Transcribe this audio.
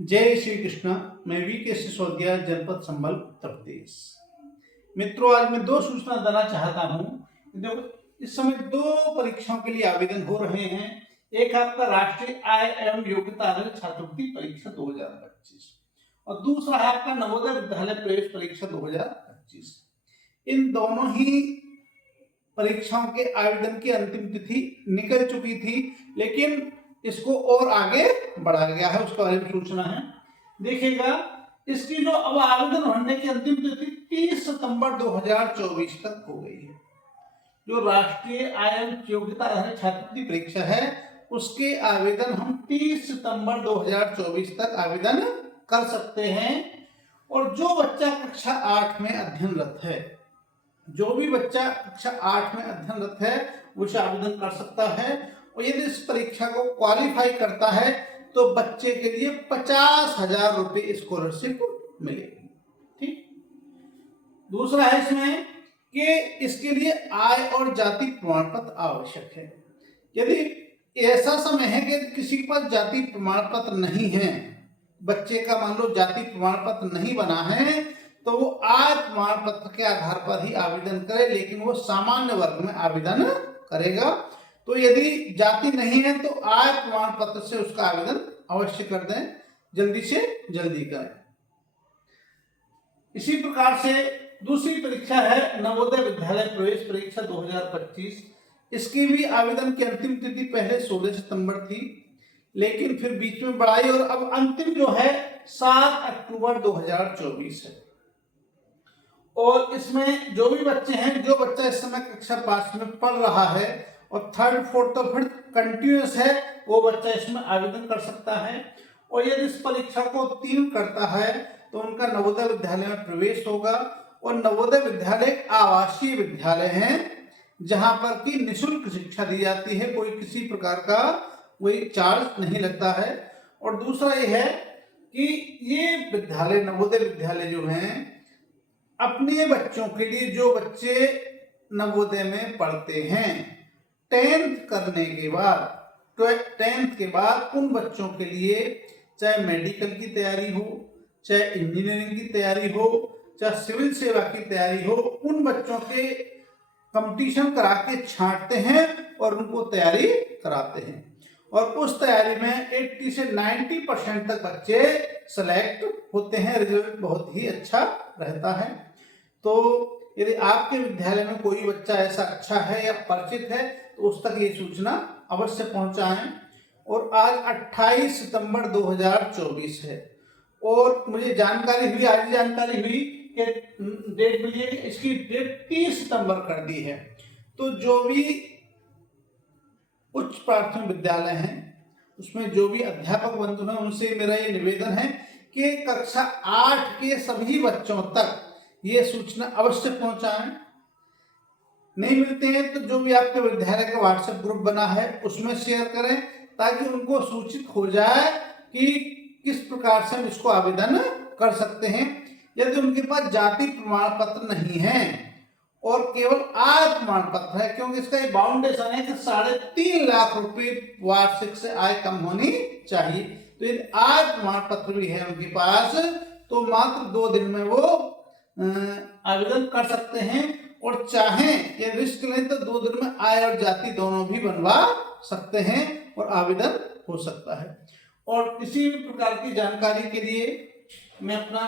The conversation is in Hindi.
जय श्री कृष्ण। मैं वी.के. सिसोदिया, जनपद संभल, उत्तर प्रदेश। मित्रों, आज मैं दो सूचना देना चाहता हूँ। देखो, इस समय दो परीक्षाओं के लिए आवेदन हो रहे हैं। एक आपका राष्ट्रीय आय एवं योग्यता आधारित छात्रवृत्ति परीक्षा 2025 और दूसरा है आपका नवोदय विद्यालय प्रवेश परीक्षा 2025। इन दोनों ही परीक्षाओं के आवेदन की अंतिम तिथि निकल चुकी थी, लेकिन इसको और आगे बढ़ा गया है, उसके बारे में सूचना है। देखिएगा, इसकी जो अब आवेदन भरने की अंतिम तिथि 30 सितंबर 2024 तक हो गई है। जो राष्ट्रीय आय एवं योग्यता आधारित छात्रवृत्ति परीक्षा है, उसके आवेदन हम 30 सितंबर 2024 तक आवेदन कर सकते हैं। और जो बच्चा कक्षा 8 में अध्ययनरत है, जो भी बच्चा कक्षा 8 में अध्ययनरत है, वो आवेदन कर सकता है। और यदि इस परीक्षा को क्वालिफाई करता है तो बच्चे के लिए 50,000 रुपये स्कॉलरशिप मिलेगी। ठीक। दूसरा है इसमें कि इसके लिए आय और जाति प्रमाण पत्र आवश्यक है। यदि ऐसा समय है कि किसी के पास जाति प्रमाण पत्र नहीं है, बच्चे का मान लो जाति प्रमाण पत्र नहीं बना है, तो वो आय प्रमाण पत्र के आधार पर ही आवेदन करे, लेकिन वो सामान्य वर्ग में आवेदन करेगा। तो यदि जाति नहीं है तो आय प्रमाण पत्र से उसका आवेदन अवश्य कर दें, जल्दी से जल्दी करें। इसी प्रकार से दूसरी परीक्षा है नवोदय विद्यालय प्रवेश परीक्षा 2025। इसकी भी आवेदन की अंतिम तिथि पहले 16 सितंबर थी, लेकिन फिर बीच में बढ़ाई और अब अंतिम जो है 7 अक्टूबर 2024 है। और इसमें जो भी बच्चे हैं, जो बच्चा इस समय कक्षा 5 में पढ़ रहा है और 3rd, 4th और 5th कंटिन्यूअस है, वो बच्चा इसमें आवेदन कर सकता है। और यदि इस परीक्षा को उत्तीर्ण करता है तो उनका नवोदय विद्यालय में प्रवेश होगा। और नवोदय विद्यालय आवासीय विद्यालय हैं, जहां पर की निःशुल्क शिक्षा दी जाती है, कोई किसी प्रकार का कोई चार्ज नहीं लगता है। और दूसरा ये है कि ये विद्यालय, नवोदय विद्यालय जो हैं, अपने बच्चों के लिए, जो बच्चे नवोदय में पढ़ते हैं, 10th करने के बाद, 10th के बाद उन बच्चों के लिए चाहे मेडिकल की तैयारी हो, चाहे इंजीनियरिंग की तैयारी हो, चाहे सिविल सेवा की तैयारी हो, उन बच्चों के कंपटीशन करा के छांटते हैं और उनको तैयारी कराते हैं। और उस तैयारी में 80 से 90% तक बच्चे सेलेक्ट होते हैं, रिजल्ट बहुत ही अच्छा रहता है। तो यदि आपके विद्यालय में कोई बच्चा ऐसा अच्छा है या परिचित है तो उस तक ये सूचना अवश्य पहुंचाएं। और आज 28 सितंबर 2024 है और मुझे जानकारी हुई, आज जानकारी हुई कि डेट मिली है, इसकी डेट 30 सितंबर कर दी है। तो जो भी उच्च प्राथमिक विद्यालय हैं, उसमें जो भी अध्यापक बंधु हैं, उनसे मेरा ये निवेदन है कि कक्षा 8 के सभी बच्चों तक ये सूचना अवश्य पहुंचाएं। नहीं मिलते हैं तो जो भी आपके विद्यालय का व्हाट्सएप ग्रुप बना है उसमें शेयर करें, ताकि उनको सूचित हो जाए कि किस प्रकार से हम इसको आवेदन कर सकते हैं। यदि उनके पास जाति प्रमाण पत्र नहीं है और केवल आय प्रमाण पत्र है, क्योंकि इसका ये बाउंडेशन है कि 3.5 लाख रुपए वार्षिक से आय कम होनी चाहिए, तो यदि आय प्रमाण पत्र भी है उनके पास तो मात्र 2 दिन में वो आवेदन कर सकते हैं। और चाहें ये रिस्क लें तो 2 दिन में आय और जाति दोनों भी बनवा सकते हैं और आवेदन हो सकता है। और किसी भी प्रकार की जानकारी के लिए मैं अपना